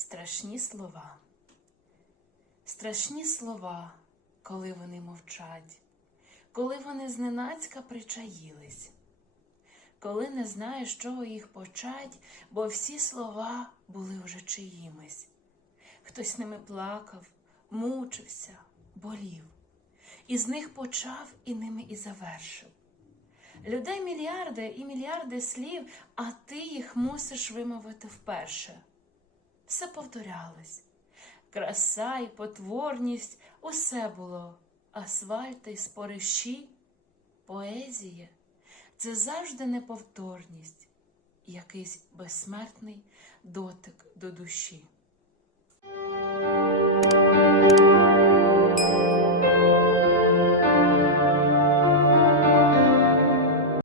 Страшні слова, страшні слова, коли вони мовчать, коли вони зненацька причаїлись, коли не знаєш, чого їх почать, бо всі слова були вже чиїмись. Хтось ними плакав, мучився, болів, і з них почав і ними і завершив. Людей мільярди і мільярди слів, а ти їх мусиш вимовити вперше. Все повторялось. Краса і потворність усе було, асфальти й спориші, поезія це завжди неповторність, якийсь безсмертний дотик до душі.